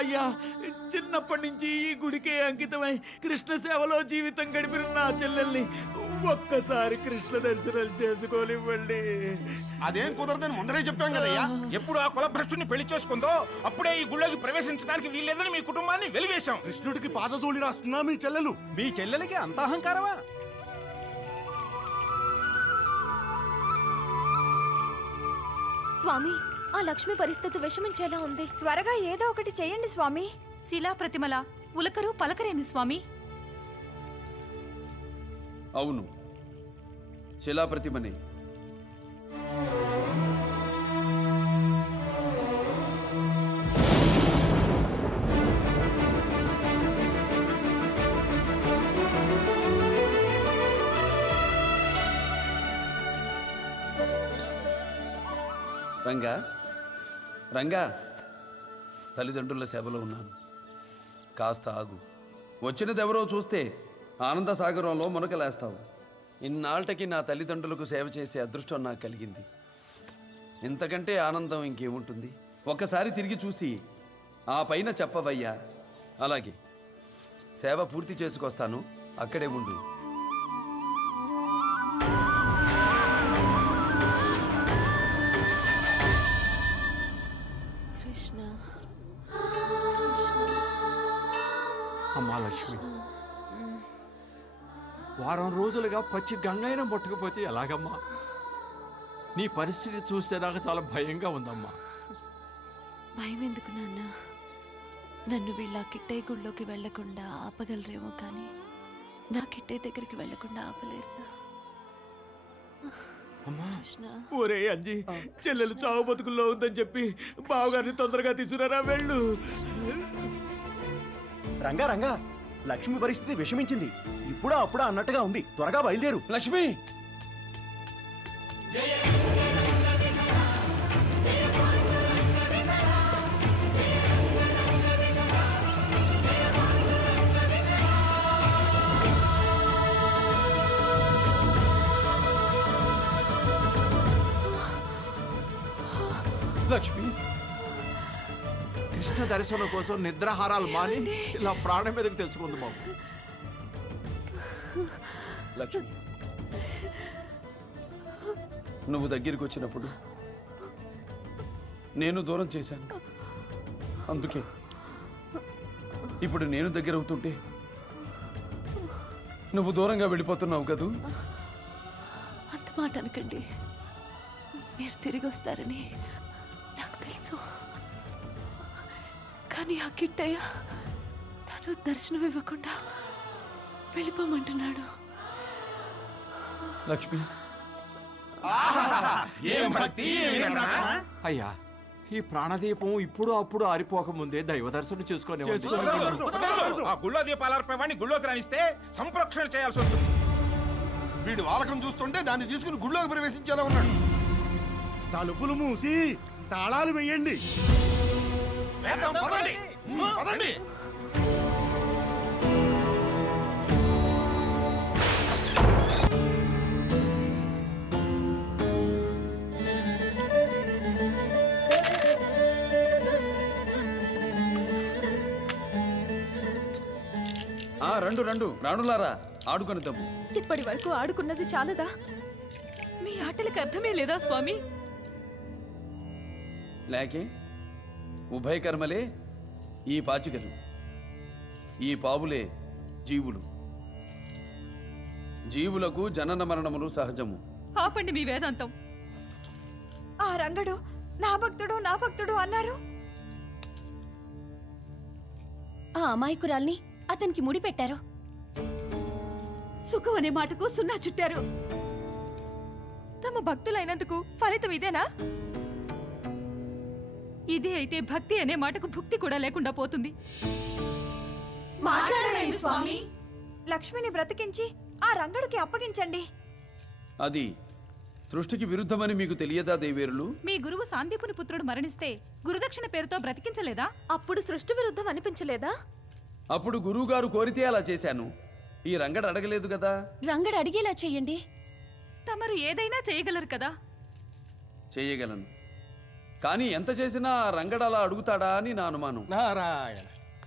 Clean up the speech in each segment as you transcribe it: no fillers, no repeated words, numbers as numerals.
అయ్యా, చిన్నప్పటి నుంచి ఈ గుడికే అంకితమై కృష్ణ సేవలో జీవితం గడిపిన నా చెల్లెల్ని ఒక్కసారి కృష్ణ దర్శనం చేసుకోనివ్వండి. అదేం కుదరదని ముందరే చెప్పాం కదయ్యా. ఎప్పుడు ఆ కులభ్రష్టుని పెళ్లి చేసుకుందో అప్పుడే ఈ గుళ్ళోకి ప్రవేశించడానికి వీల్లేదని మీ కుటుంబాన్ని వెలివేశాం. కృష్ణుడికి పాదధూళి రాస్తున్నా మీ చెల్లెలు. మీ చెల్లెలకి అంత అహంకారమా? స్వామి, ఆ లక్ష్మి పరిస్థితి విషమించేలా ఉంది. త్వరగా ఏదో ఒకటి చెయ్యండి స్వామి. శిలా ప్రతిమల ఉలకరు పలకరేమి స్వామి? అవును, శిలాప్రతిమనే. రంగా, రంగా, తల్లిదండ్రుల సేవలో ఉన్నాను, కాస్త ఆగు. వచ్చినదెవరో చూస్తే ఆనంద సాగరంలో మునకలేస్తావు. ఇన్నాళ్ళకి నా తల్లిదండ్రులకు సేవ చేసే అదృష్టం నాకు కలిగింది. ఇంతకంటే ఆనందం ఇంకేముంటుంది? ఒక్కసారి తిరిగి చూసి ఆ పైన చెప్పవయ్యా. అలాగే, సేవ పూర్తి చేసుకొస్తాను, అక్కడే ఉండు. అమ్మా లక్ష్మి, వారం రోజులుగా పచ్చి గంగైనా ముట్టకపోతే ఎలాగమ్మా? నీ పరిస్థితి చూసేదాకా చాలా భయంగా ఉందమ్మా. భయం ఎందుకు నాన్న? నన్ను వీళ్ళ కిట్టయ్య గుళ్ళోకి వెళ్లకుండా ఆపగలరేమో కానీ నా కిట్టయ్య దగ్గరికి వెళ్లకుండా ఆపలేరు. ఒరే అంజీ, చెల్లెలు చావు బతుకుల్లో ఉందని చెప్పి బావగారిని తొందరగా తీసుకురారా, వెళ్ళు. రంగా రంగా, లక్ష్మి పరిస్థితి విషమించింది. ఇప్పుడా అప్పుడా అన్నట్టుగా ఉంది. త్వరగా బయలుదేరు. లక్ష్మి, లక్ష్మి, కృష్ణ దర్శనం కోసం నిద్రాహారాలు మాని ఇలా ప్రాణం మీదకి తెలుసుకుంది బాబు. లక్ష్మి, నువ్వు దగ్గరికి వచ్చినప్పుడు నేను దూరం చేశాను. అందుకే ఇప్పుడు నేను దగ్గర అవుతుంటే నువ్వు దూరంగా వెళ్ళిపోతున్నావు కదూ. అంత మాట అనకండి. మీరు తిరిగి వస్తారని నాకు తెలుసు. కానీ ఆ కిట్టయ్య తను దర్శనం ఇవ్వకుండా వెళ్ళిపోమంటున్నాడు. లక్ష్మి, అయ్యా, ఈ ప్రాణదీపం ఇప్పుడు అప్పుడు ఆరిపోకముందే దైవ దర్శనం చేసుకునే ఆ గుళ్ళో దీపాలర్పేవాడిని గుళ్ళోకి రానిస్తే సంప్రోక్షణ చేయాల్సి వస్తుంది. వీడు వాలకం చూస్తుంటే దాన్ని తీసుకుని గుళ్ళోకి ప్రవేశించేలా ఉన్నాడు. తలుపులు మూసి తాళాలు వేయండి. పదండి, పదండి. రండు రండు రాణులారా, ఆడుకొని తమ్ము. ఇప్పటి వరకు ఆడుకున్నది చాలదా? మీ ఆటలకు అర్థమే లేదా స్వామి? లేకే ఉభయకర్మలే ఈ పాచికలు, ఈ పావులే జీవులు. జీవులకు జనన మరణములు సహజము. ఆపండి మీ వేదాంతం. ఆ రంగడు నా భక్తుడు అన్నారు. ఆ అమాయకురాల్ని అతనికి ముడి పెట్టారు. సుఖం అనే మాటకు సున్నా చుట్టారు. తమ భక్తులైనందుకు ఫలితం ఇదేనా? ఇదే అయితే భక్తి అనే మాటకు భుక్తి కూడా లేకుండా పోతుంది. మాట్లాడరేమి స్వామి? లక్ష్మిని బ్రతికించి ఆ రంగడికి అప్పగించండి. అది సృష్టికి విరుద్ధమని మీకు తెలియదా దేవేరులు? మీ గురువు సాందీపుని పుత్రుడు మరణిస్తే గురుదక్షిణ పేరుతో బ్రతికించలేదా? అప్పుడు సృష్టి విరుద్ధం అనిపించలేదా? అప్పుడు గురువుగారు కోరితే అలా చేశాను. ఈ రంగడు అడగలేదు కదా. రంగడు అడిగేలా చెయ్యండి. తమరు ఏదైనా చేయగలరు కదా. చేయగలను, కానీ ఎంత చేసినా రంగడు అలా అడుగుతాడా అని నా అనుమానం. నారాయణ,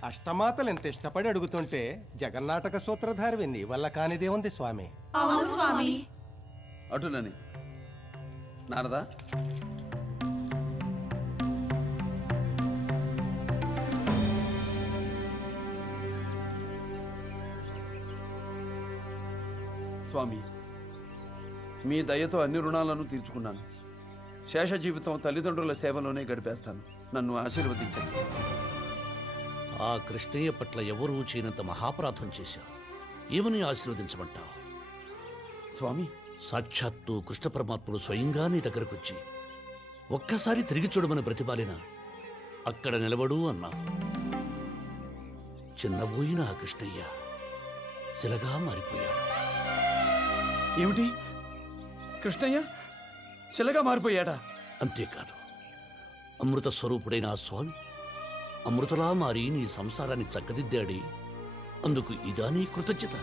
అష్టమాతలు ఎంత ఇష్టపడి అడుగుతుంటే జగన్నాటక సూత్రధారివి నీ వల్ల కానిదేముంది స్వామి. అవును స్వామి. అటునని నారదా, స్వామి, మీ దయతో అన్ని రుణాలను తీర్చుకున్నాను. శేష జీవితం తల్లిదండ్రుల సేవలోనే గడిపేస్తాను. నన్ను ఆశీర్వదించండి. ఆ కృష్ణయ్య పట్ల ఎవరూ చేయనంత మహాపరాధం చేశావు. ఏమని ఆశీర్వదించమంటావు? స్వామి, సాక్షాత్తు కృష్ణ పరమాత్ముడు స్వయంగా నీ దగ్గరకొచ్చి ఒక్కసారి తిరిగి చూడమని బ్రతిమాలిన అక్కడ నిలబడు అన్నా. చిన్నబోయిన ఆ కృష్ణయ్య శిలగా మారిపోయాడు. ఏమిటి? కృష్ణయ్య శిలగా మారిపోయాడా? అంతేకాదు, అమృత స్వరూపుడైన ఆ స్వామి అమృతలా మారి నీ సంసారాన్ని చక్కదిద్దాడి. అందుకు ఇదా నీ కృతజ్ఞత?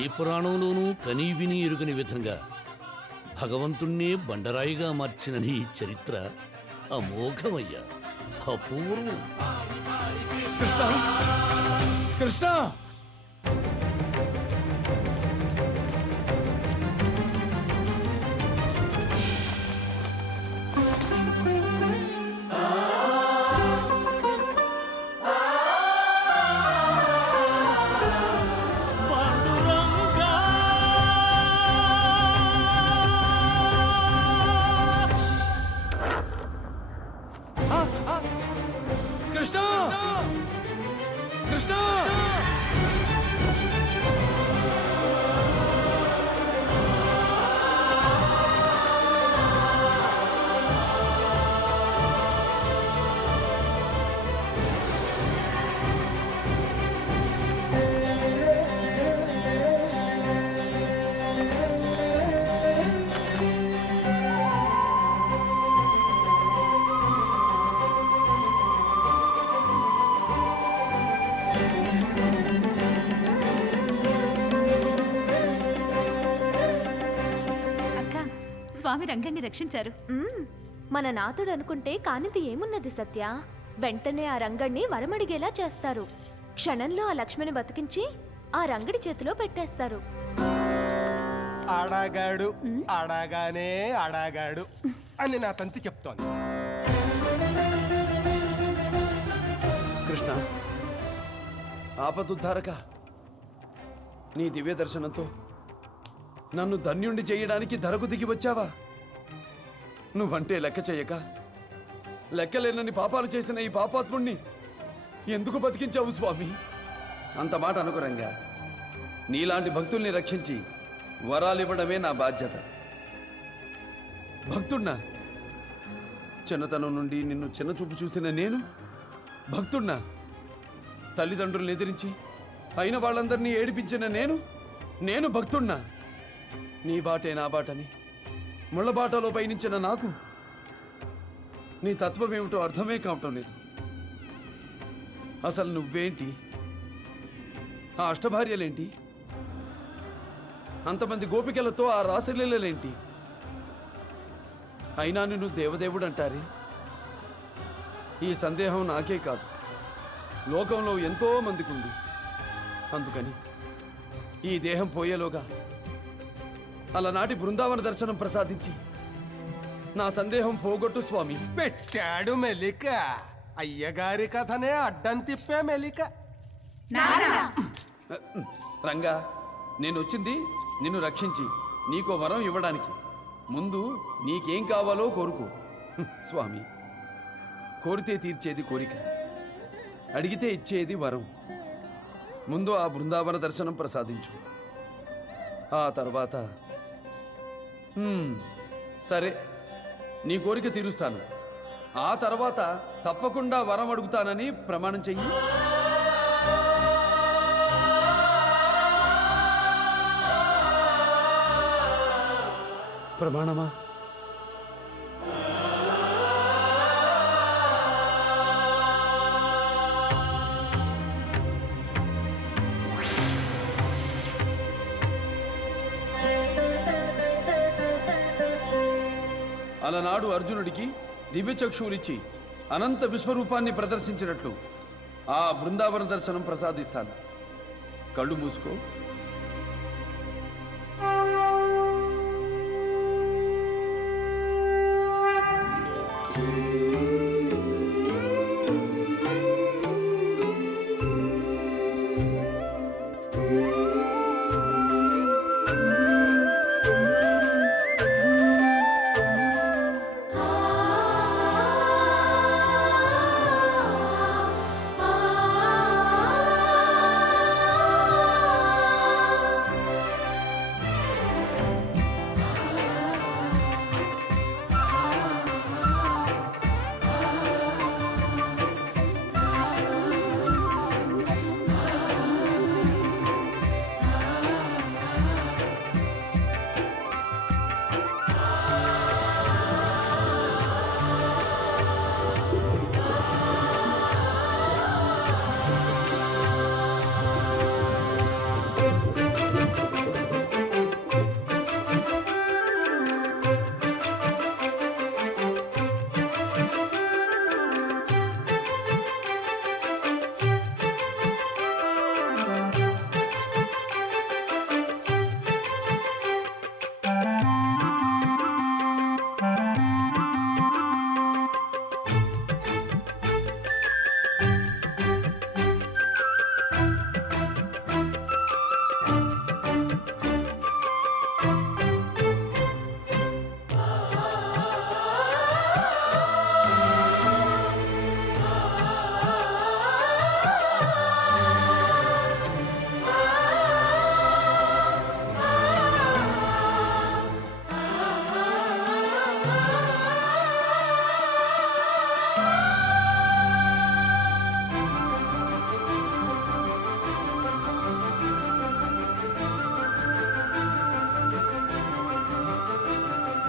ఏ పురాణంలోనూ కనీ విని ఎరుగని విధంగా భగవంతుణ్ణే బండరాయిగా మార్చిన నీ చరిత్ర అమోఘమయ్యా, అపూర్వం. కృష్ణ, కృష్ణ! కృష్ణ! కృష్ణ! స్వామి రంగణ్ణి రక్షించారు. మన నాథుడు అనుకుంటే కానిది ఏమున్నది సత్య. వెంటనే ఆ రంగణ్ణి వరమడిగేలా చేస్తారు. క్షణంలో ఆ లక్ష్మిని బతికించి ఆ రంగడి చేతిలో పెట్టేస్తారు. ఆడాగాడు ఆడాగానే ఆడాగాడు అని నా తంతి చెప్తోంది. కృష్ణ, ఆపదుద్ధారక, నీ దివ్య దర్శనంతో నన్ను ధన్యుణ్ణి చేయడానికి ధరకు దిగి వచ్చావా? నువ్వంటే లెక్క చేయక లెక్కలేనని పాపాలు చేసిన ఈ పాపాత్ముణ్ణి ఎందుకు బతికించావు స్వామి? అంత మాట అనుకురంగా. నీలాంటి భక్తుల్ని రక్షించి వరాలివ్వడమే నా బాధ్యత. భక్తుణ్ణా? చిన్నతనం నుండి నిన్ను చిన్నచూపు చూసిన నేను భక్తుణ్ణా? తల్లిదండ్రులను ఎదిరించి అయిన వాళ్ళందరినీ ఏడిపించిన నేను భక్తుణ్ణా? నీ బాటే నా బాటని ముళ్ళబాటలో పయనించిన నాకు నీ తత్వమేమిటో అర్థమే కావటం లేదు. అసలు నువ్వేంటి? ఆ అష్టభార్యలేంటి? అంతమంది గోపికలతో ఆ రాసలీలలేంటి? అయినా నిన్ను దేవదేవుడు అంటారే. ఈ సందేహం నాకే కాదు, లోకంలో ఎంతో మందికి ఉంది. అందుకని ఈ దేహం పోయేలోగా అలనాటి బృందావన దర్శనం ప్రసాదించి నా సందేహం పోగొట్టు స్వామి. పెట్టాడు మెలిక, అయ్యగారి కథనే అడ్డం తిప్పే మెలిక. రంగా, నేను వచ్చింది నిన్ను రక్షించి నీకో వరం ఇవ్వడానికి. ముందు నీకేం కావాలో కోరుకో. స్వామి, కోరితే తీర్చేది కోరిక, అడిగితే ఇచ్చేది వరం. ముందు ఆ బృందావన దర్శనం ప్రసాదించు. ఆ తర్వాత సరే, నీ కోరిక తీరుస్తాను. ఆ తర్వాత తప్పకుండా వరం అడుగుతానని ప్రమాణం చెయ్యి. ప్రమాణమా? అలనాడు అర్జునుడికి దివ్యచక్షువులిచ్చి అనంత విశ్వరూపాన్ని ప్రదర్శించినట్లు ఆ బృందావన దర్శనం ప్రసాదిస్తాను. కళ్ళు మూసుకో.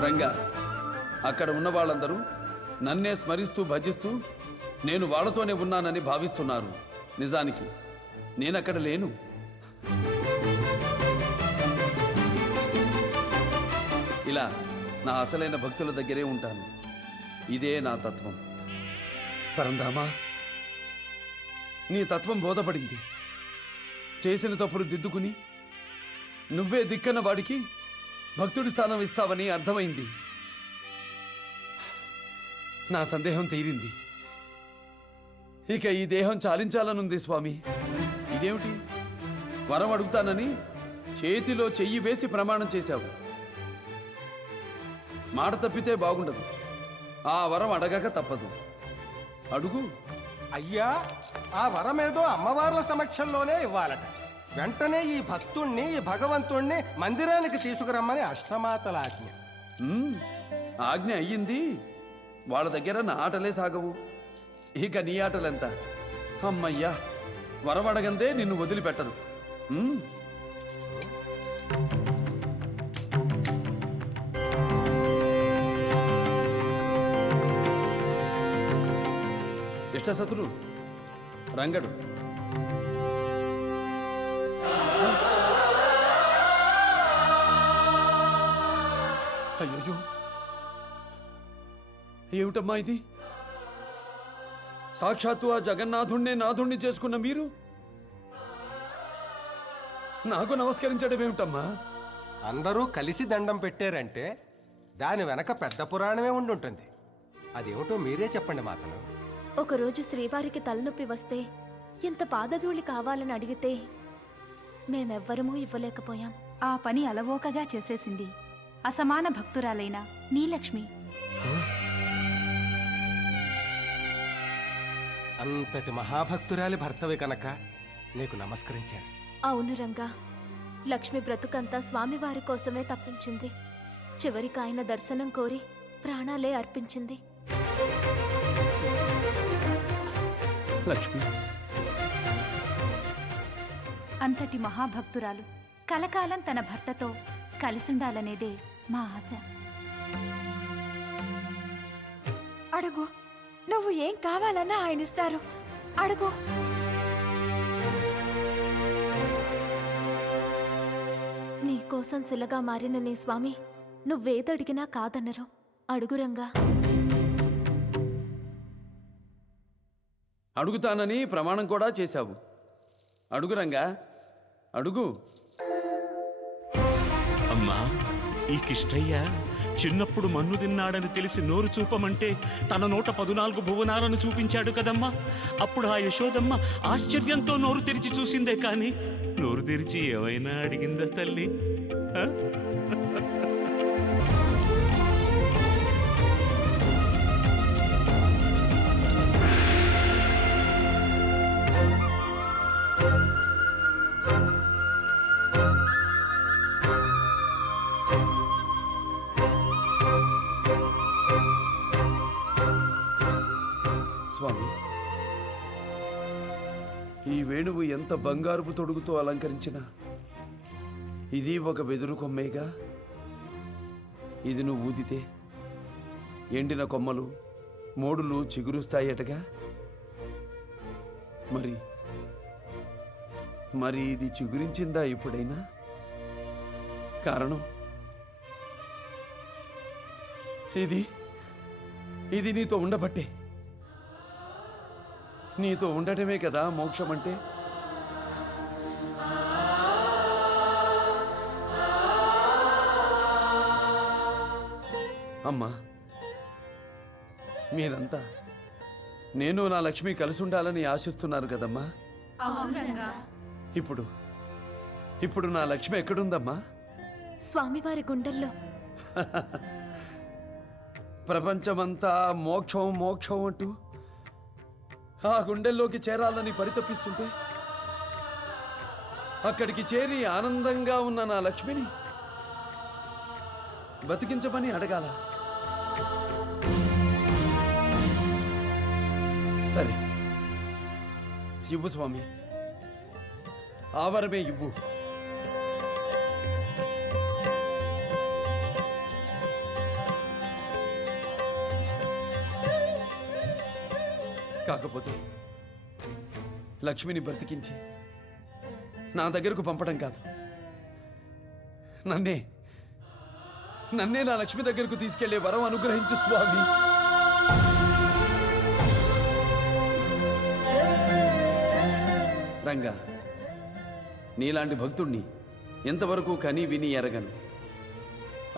రంగా, అక్కడ ఉన్న వాళ్ళందరూ నన్నే స్మరిస్తూ భజిస్తూ నేను వాళ్ళతోనే ఉన్నానని భావిస్తున్నారు. నిజానికి నేనక్కడ లేను. ఇలా నా అసలైన భక్తుల దగ్గరే ఉంటాను. ఇదే నా తత్వం. పరంధామా, నీ తత్వం బోధపడింది. చేసిన తప్పులు దిద్దుకుని నువ్వే దిక్కన్న వాడికి భక్తుడి స్థానం ఇస్తావని అర్థమైంది. నా సందేహం తీరింది. ఇక ఈ దేహం చాలించాలనుంది స్వామి. ఇదేమిటి? వరం అడుగుతానని చేతిలో చెయ్యి వేసి ప్రమాణం చేశావు. మాట తప్పితే బాగుండదు. ఆ వరం అడగక తప్పదు. అడుగు. అయ్యా, ఆ వరమేదో అమ్మవార్ల సమక్షంలోనే ఇవ్వాలట. వెంటనే ఈ భక్తుణ్ణి, ఈ భగవంతుణ్ణి మందిరానికి తీసుకురమ్మని అష్టమాతల ఆజ్ఞ. ఆజ్ఞ అయ్యింది. వాళ్ళ దగ్గర నా ఆటలే సాగవు. ఇక నీ ఆటలెంత? అమ్మయ్యా, వరం అడగందే నిన్ను వదిలిపెట్టరు. ఇష్టశత్రు రంగడు. అయ్యో, ఏమిటమ్మా ఇది? సాక్షాత్తు ఆ జగన్నాథుణ్ణే నాథుణ్ణి చేసుకున్న మీరు నాకు నమస్కరించడం ఏమిటమ్మా? అందరూ కలిసి దండం పెట్టారంటే దాని వెనక పెద్ద పురాణమే ఉండుంటుంది. అదేమిటో మీరే చెప్పండి మాతలు. ఒకరోజు శ్రీవారికి తలనొప్పి వస్తే ఇంత పాదధూళి కావాలని అడిగితే మేమెవ్వరమూ ఇవ్వలేకపోయాం. ఆ పని అలవోకగా చేసేసింది అసమాన భక్తురాలైన నీలక్ష్మి. అంతటి మహాభక్తురాలి భర్తవి కనుక నీకు నమస్కరించాను. అవును రంగా, లక్ష్మి బ్రతుకంతా స్వామివారి కోసమే తప్పించింది. చివరికి ఆయన దర్శనం కోరి ప్రాణాలే అర్పించింది. లక్ష్మి, అంతటి మహాభక్తురాలు కలకాలం తన భర్తతో కలిసుండాలనేదే మా ఆశ. అడుగు, నువ్వు ఏం కావాలన్నా ఆయన ఇస్తారు. అడుగు. నీకోసం శిలగా మారిన నీ స్వామి నువ్వేదడిగినా కాదనరు. అడుగురంగా. అడుగుతానని ప్రమాణం కూడా చేశావు. అడుగు రంగా, అడుగు. అమ్మా, ఈ కిష్టయ్య చిన్నప్పుడు మన్ను తిన్నాడని తెలిసి నోరు చూపమంటే తన నోట 14 భువనాలను చూపించాడు కదమ్మా. అప్పుడు ఆ యశోదమ్మ ఆశ్చర్యంతో నోరు తెరిచి చూసిందే కానీ నోరు తెరిచి ఏమైనా అడిగిందా తల్లి? ఆ? స్వామి, ఈ వేణువు ఎంత బంగారుపు తొడుగుతో అలంకరించినా ఇది ఒక వెదురు కొమ్మేగా. ఇది నువ్వు ఊదితే ఎండిన కొమ్మలు మోడులు చిగురుస్తాయటగా. మరి మరి ఇది చిగురించిందా ఎప్పుడైనా? కారణం ఇది నీతో ఉండబట్టే. నీతో ఉండటమే కదా మోక్షం అంటే. అమ్మా, మీరంతా నేను నా లక్ష్మి కలిసి ఉండాలని ఆశిస్తున్నారు కదమ్మా. ఇప్పుడు నా లక్ష్మి ఎక్కడుందమ్మా? స్వామివారి గుండెల్లో. ప్రపంచమంతా మోక్షం మోక్షం అంటూ ఆ గుండెల్లోకి చేరాలని పరితపిస్తుంటే అక్కడికి చేరి ఆనందంగా ఉన్న నా లక్ష్మిని బతికించమని అడగాల. సరే, ఇవ్వు స్వామి, ఆవరమే ఇవ్వు. కాకపోతే లక్ష్మిని బ్రతికించి నా దగ్గరకు పంపడం కాదు, నన్నే నా లక్ష్మి దగ్గరకు తీసుకెళ్లే వరం అనుగ్రహించు స్వామి. రంగా, నీలాంటి భక్తుణ్ణి ఎంతవరకు కని విని ఎరగను.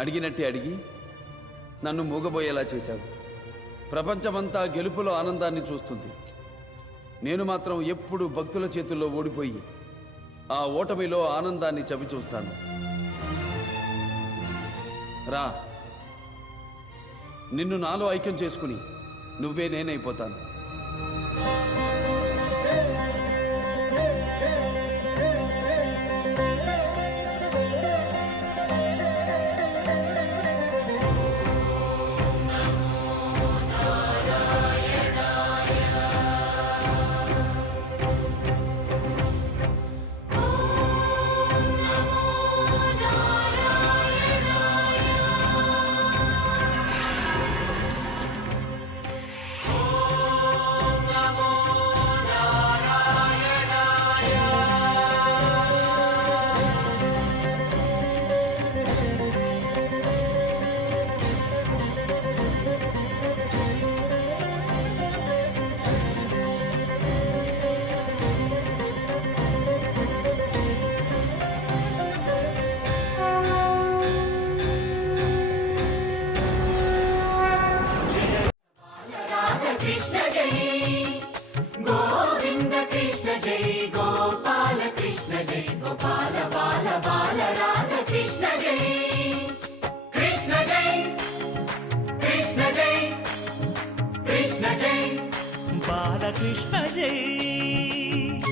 అడిగినట్టే అడిగి నన్ను మూగబోయేలా చేశావు. ప్రపంచమంతా గెలుపులో ఆనందాన్ని చూస్తుంది. నేను మాత్రం ఎప్పుడు భక్తుల చేతుల్లో ఓడిపోయి ఆ ఓటమిలో ఆనందాన్ని చవిచూస్తాను. రా, నిన్ను నాలో ఐక్యం చేసుకుని నువ్వే నేనైపోతాను.